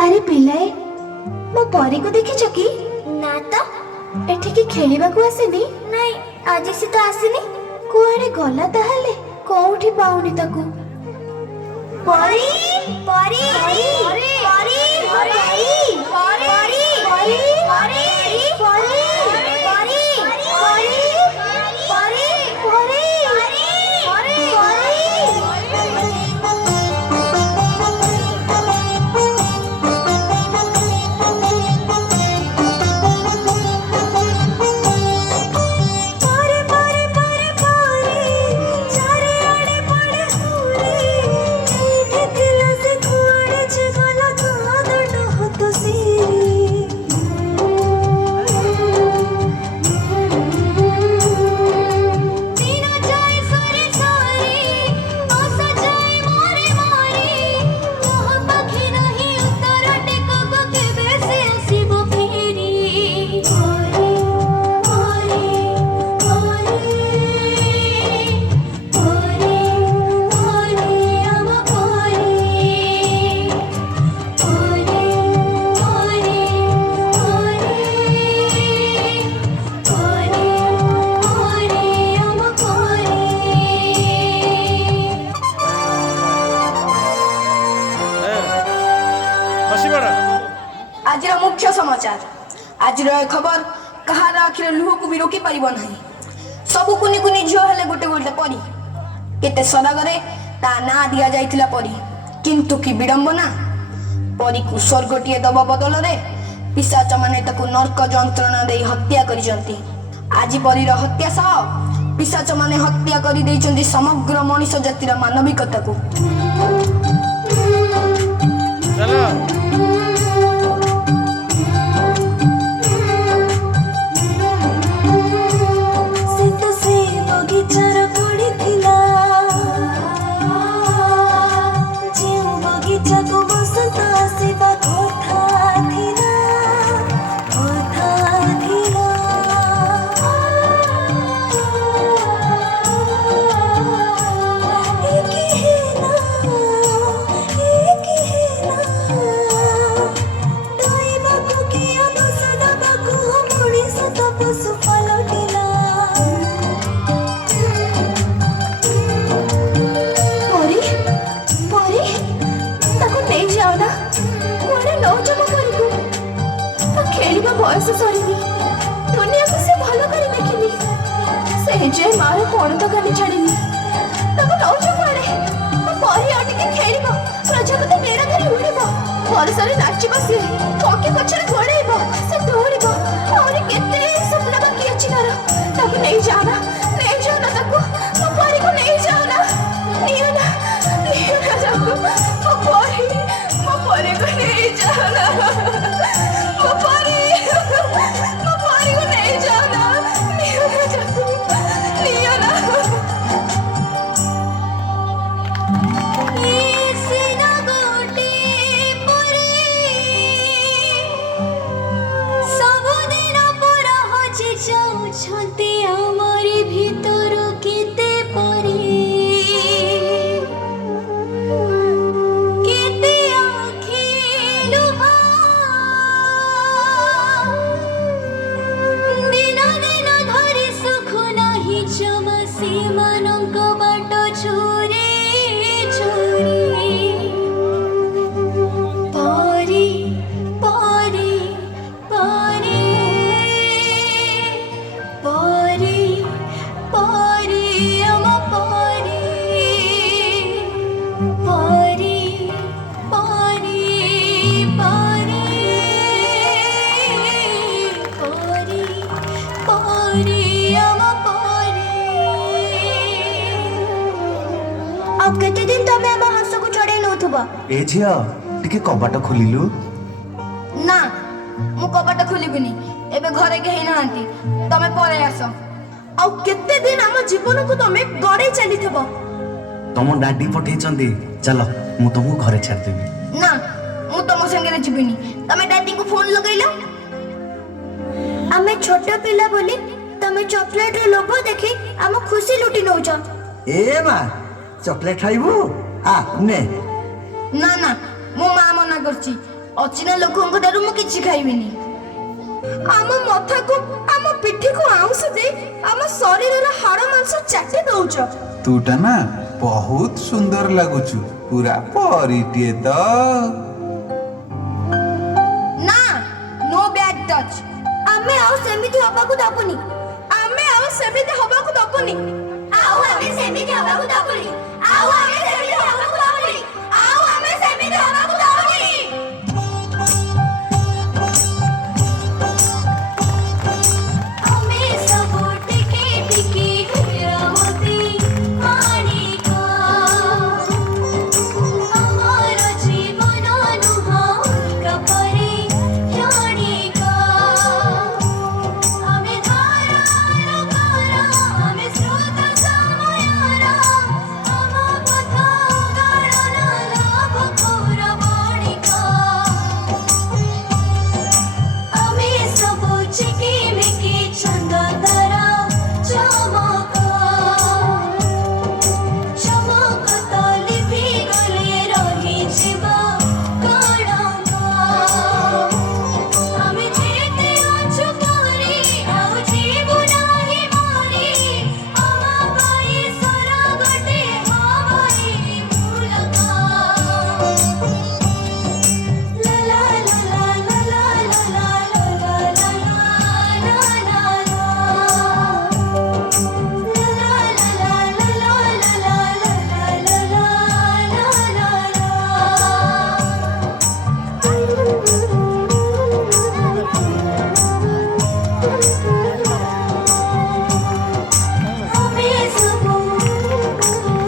अरे पिलाए मो परी को देखी कि ना तो एठिकी खेलिबा को आसेनी नहीं आज से तो आसीनी कुआडे गला ताहले कोउठी पाउनी ताकू परी परी परी परी परी परी परी परी परी आज मुख्य समाचार आज खबर कहार आखिर लुह को भी रोकी पारिबो नहीं सबु कुनी कुनी झियो हेले गोटे गोटे परी केते सदागरे ता ना दिया जाइतिला परी किंतु की विडंबना परी को स्वर्गटिए दब बदल रे पिशाच माने ताकू नरक जंत्रणा दे हत्या करिसंती आज परी रो हत्या सह पिशाच माने हत्या करि दैचंती समग्र मनुष्य जातिर मानविकता को चलो बयस सरीनी दुनिया को से भलो करी देखिनी से जे मारे कोन तो कानी छाड़ीनी तब नौज पड़े परी आटिके खेलिबो प्रजापति मेरा धरी उड़िबो बरसरे नाचिबो से पके पछरे गोड़ेबो से दौड़िबो और केते सपना बाकी अछि तार तब नहीं जाना ताको मो परी को नहीं जाना नियो ना ताको मो परी को नहीं जाना मो परी को नहीं जाना नियो ना ये सिना गोटी पुरी ଆଉ କେତେ ଦିନ ତମେ ଆମ ହଂସକୁ ଚଢେଇ ନଉଥିବ? ଏ ଝିଅ ଟିକେ କବାଟ ଖୋଲିଲୁ। ନା ମୁଁ କବାଟ ଖୋଲିବିନି। ଏବେ ଘରେ କେହି ନାହାନ୍ତି, ତମେ ପଳେଇ ଆସ। ଆଉ କେତେ ଦିନ ଆମ ଜୀବନକୁ ତମେ ଗଡେଇ ଚାଲିଥିବ? ତମ ଡାଡି ପଠେଇଛନ୍ତି, ଚାଲ ମୁଁ ତମକୁ ଘରେ ଛାଡ଼ିଦେବି। ନା ମୁଁ ତମ ସାଙ୍ଗରେ ଯିବିନି। ତମେ ଡାଡିଙ୍କୁ ଫୋନ ଲଗେଇଲ। ଆମେ ଛୋଟ ପିଲା ବୋଲି ତମେ ଚକୋଲେଟର ଲୋଭ ଦେଖି ଆମ ଖୁସି ଲୁଟି ନଉଛ। ଏ ମା ଚକଲେଟ ଖାଇବୁ? ଆ ନେ। ନା ନା ମୋ ମା ମନା କରୁଛି। ଅଚିହ୍ନା ଲୋକଙ୍କ ଠାରୁ ମୁଁ କିଛି ଖାଇବିନି। ଆମ ମଥାକୁ ଆମ ପିଠିକୁ ଆଉଁସ ଦେଇ ଆମ ଶରୀରର ହାଡ଼ ମାଂସ ଚାଟି ଦଉଛ। ତୁଟା ନା ବହୁତ ସୁନ୍ଦର ଲାଗୁଛୁ, ପୁରା ପରିଟିଏ ତ। ନା ନୋ ବ୍ୟାଡ୍ ଟଚ୍। ଆମେ ଆଉ ସେମିତି ହବାକୁ ଦବୁନି। ଆମେ ଆଉ ସେମିତି ହବାକୁ ଦବୁନି।